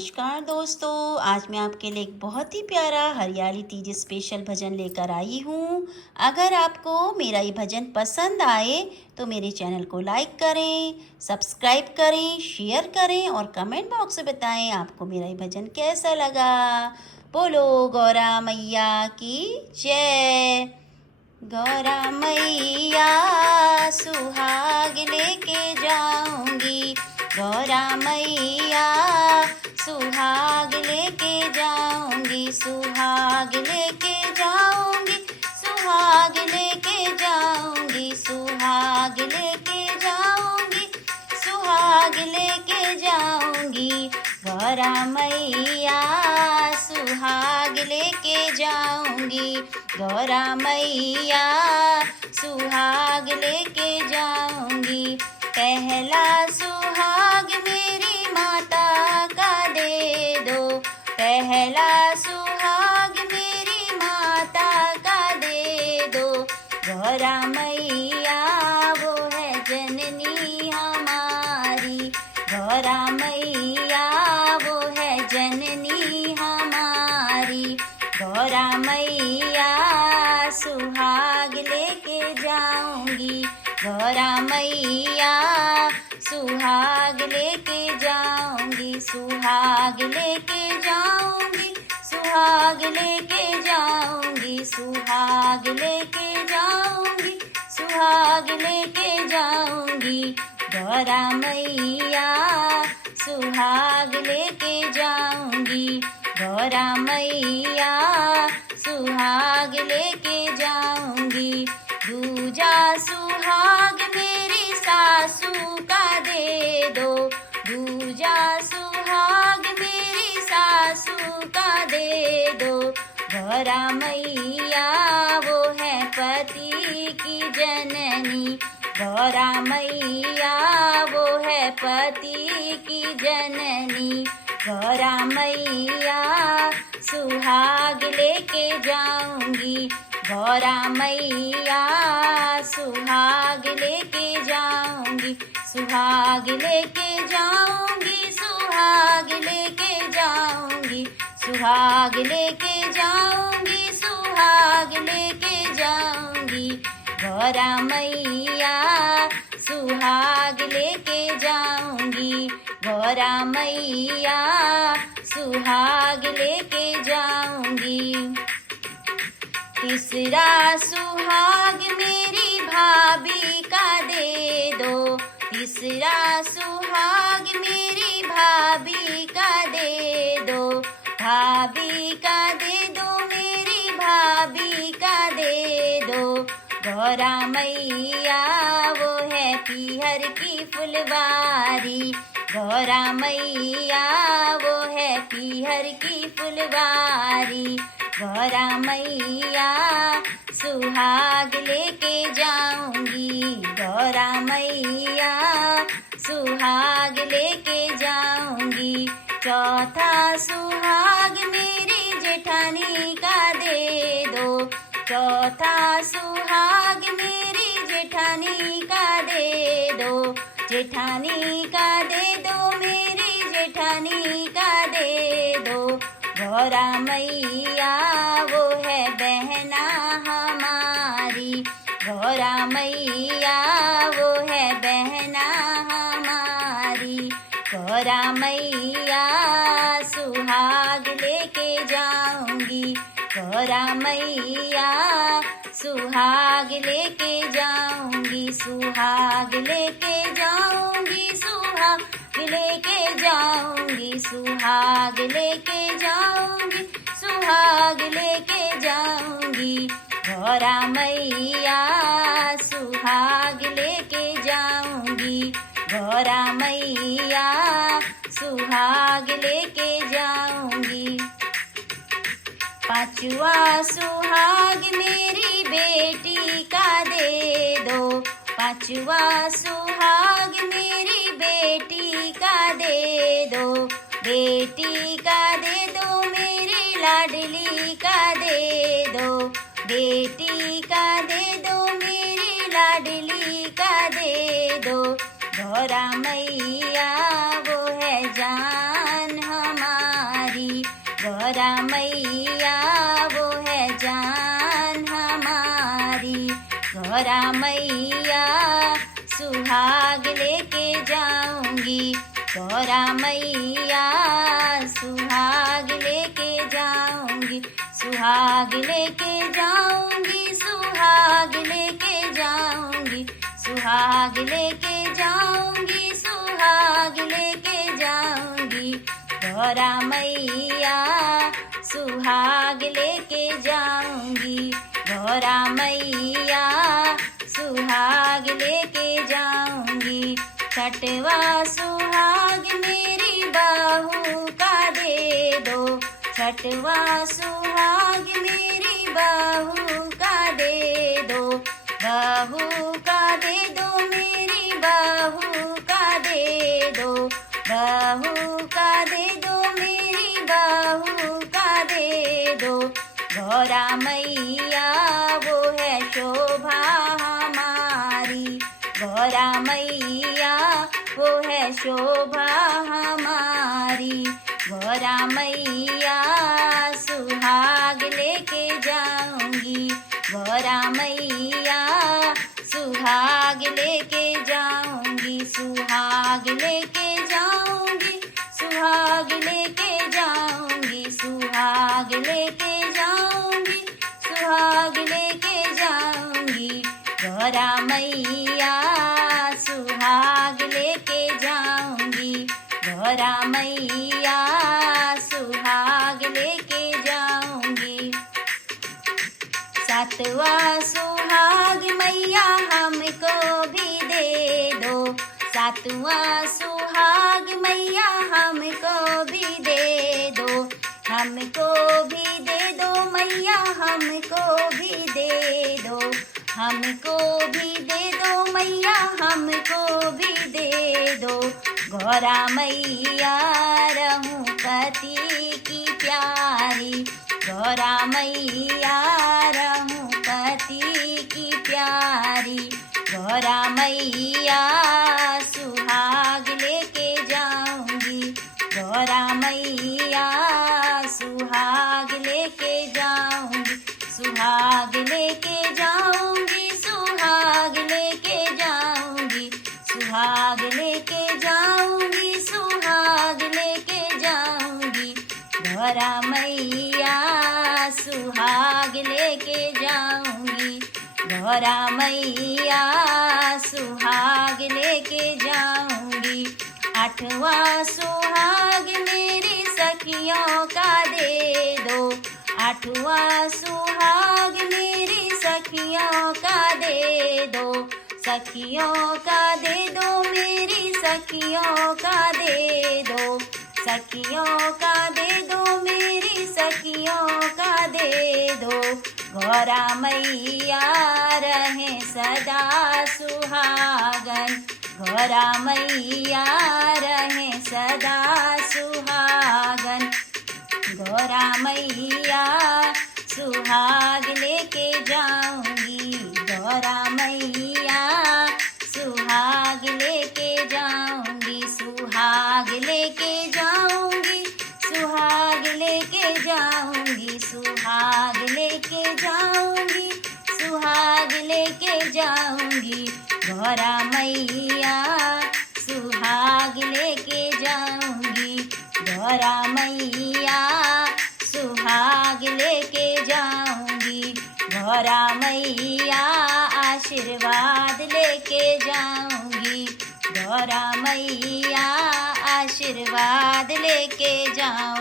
नमस्कार दोस्तों, आज मैं आपके लिए एक बहुत ही प्यारा हरियाली तीज स्पेशल भजन लेकर आई हूँ। अगर आपको मेरा ये भजन पसंद आए तो मेरे चैनल को लाइक करें, सब्सक्राइब करें, शेयर करें और कमेंट बॉक्स में बताएं आपको मेरा ये भजन कैसा लगा। बोलो गौरा मैया की जय। गौरा मैया सुहाग लेके जाऊंगी, गौरा मैया सुहाग लेके जाऊंगी, सुहाग लेके जाऊंगी, सुहाग लेके जाऊंगी, सुहाग लेके जाऊंगी, सुहाग लेके जाऊंगी। गौरा मैया सुहाग लेके जाऊंगी, गौरा मैया सुहाग लेके जाऊंगी। पहला सुहाग मेरी माता का दे दो, पहला सुहाग मेरी माता का दे दो। गौरा मैया वो है जननी हमारी, गौरा मैया वो है जननी हमारी। गौरा मैया सुहाग लेके जाऊंगी, गौरा मैया सुहाग लेके जाऊंगी, सुहाग लेके जाऊंगी, सुहाग लेके जाऊंगी, सुहाग लेके जाऊंगी, सुहाग लेके जाऊंगी। गौरा मैया सुहाग लेके जाऊंगी, गौरा मैया सुहाग लेके जाऊंगी। दूजा सुहाग मेरी सासू का दे दो, दूजा सुहाग मेरी सासू का दे दो। गौरा मैया वो है पति की जननी, गौरा मैया वो है पति की जननी। गौरा मैया सुहाग लेके जाऊंगी, गौरा मैया सुहाग लेके जाऊंगी, सुहाग लेके जाऊंगी, सुहाग लेके जाऊंगी, सुहाग लेके जाऊंगी, सुहाग लेके जाऊंगी। गौरा मैया सुहाग लेके जाऊंगी, गौरा मैया सुहाग लेके जाऊंगी। तीसरा सुहाग मेरी भाभी का दे दो, तीसरा सुहाग मेरी भाभी का दे दो, भाभी का दे दो, मेरी भाभी का दे दो। गौरा मैया वो है पीहर की फुलवारी, गौरा मैया वो है पीहर की फुलवारी। गौरा मैया सुहाग लेके जाऊंगी, गौरा मैया सुहाग लेके जाऊंगी। चौथा सुहाग मेरी जेठानी का दे दो, चौथा सुहाग मेरी जेठानी का दे दो, जेठानी का दे दो, मेरी जेठानी का दे दो। गौरा मैया वो है बहना हमारी, गौरा मैया वो है बहना हमारी। गौरा मैया सुहाग लेके जाऊंगी, गौरा मैया सुहाग लेके जाऊंगी, सुहाग लेके जाऊंगी, सुहाग लेके जाऊंगी, सुहाग लेके जाऊंगी, सुहाग लेके जाऊंगी। गौरा मैया सुहाग लेके जाऊंगी, गौरा मैया सुहाग लेके जाऊंगी। पांचवा सुहाग मेरी बेटी का दे दो, पांचवा सुहाग मेरी बेटी का दे दो, बेटी का दे दो, मेरी लाडली का दे दो, बेटी का दे दो, मेरी लाडली का दे दो। गौरा मैया वो है जान हमारी। गौरा मैया वो है जान हमारी। गौरा मैया सुहाग लेके जाऊंगी। गौरा मैया सुहाग लेके जाऊंगी। सुहाग लेके जाऊंगी। सुहाग लेके जाऊंगी। सुहाग लेके जाऊंगी। सुहाग लेके जाऊंगी। गौरा मैया सुहाग लेके जाऊंगी। गौरा मैया सुहाग लेके जाऊंगी। छठवा सुहाग मेरी बहू का दे दो। छठवा सुहाग मेरी बहू का दे दो। बहू का दे दो मेरी बहू का दे दो। बहू का दे दो मेरी बहू का दे दो। गौरा मैया वो है शोभा हमारी। गौरा मैया वो है शोभा हमारी। गौरा मैया सुहाग लेके जाऊंगी। गौरा मैया सुहाग लेके जाऊंगी। सुहाग लेके जाऊंगी। सुहाग लेके जाऊंगी। सुहाग लेके जाऊंगी। सुहाग लेके जाऊंगी। गौरा मैया सुहाग लेके जाऊंगी। गौरा मैया सुहाग लेके जाऊंगी। सातवा सुहाग मैया हमको भी दे दो। सातवा सुहाग मैया हमको भी दे दो। हमको भी दे दो मैया हमको भी दे दो। हमको भी दे दो मैया हमको भी दे दो। गौरा मैया रहूं पति की प्यारी। गौरा मैया रहूं पति की प्यारी। गौरा मैया सुहाग लेके जाऊंगी। गौरा मैया सुहाग लेके जाऊंगी। सुहाग लेके जाऊंगी। सुहाग लेके जाऊंगी। सुहाग लेके जाऊंगी। सुहाग लेके जाऊंगी। गौरा मैया सुहाग लेके जाऊंगी। गौरा मैया सुहाग लेके जाऊंगी। आठवा सुहाग मेरी सखियों का दे दो। आठवा सुहाग मेरी सखियों का दे दो। सखियों का दे दो मेरी सखियों का दे दो। सखियों का दे दो मेरी सखियों का दे दो। गौरा मैया रहे सदा सुहागन। गौरा मैया रहे सदा सुहागन। गौरा मैया सुहाग लेके जाऊंगी। गौरा मैया सुहाग लेके जाऊंगी। सुहाग लेके जाऊंगी। सुहाग लेके जाऊंगी। सुहाग लेके जाऊंगी। सुहाग लेके जाऊंगी। गौरा मैया सुहाग लेके जाऊंगी। गौरा मैया सुहाग लेके जाऊंगी। गौरा मैया आशीर्वाद लेके जाऊंगी। गौरा मैया आशीर्वाद लेके जाऊंगी।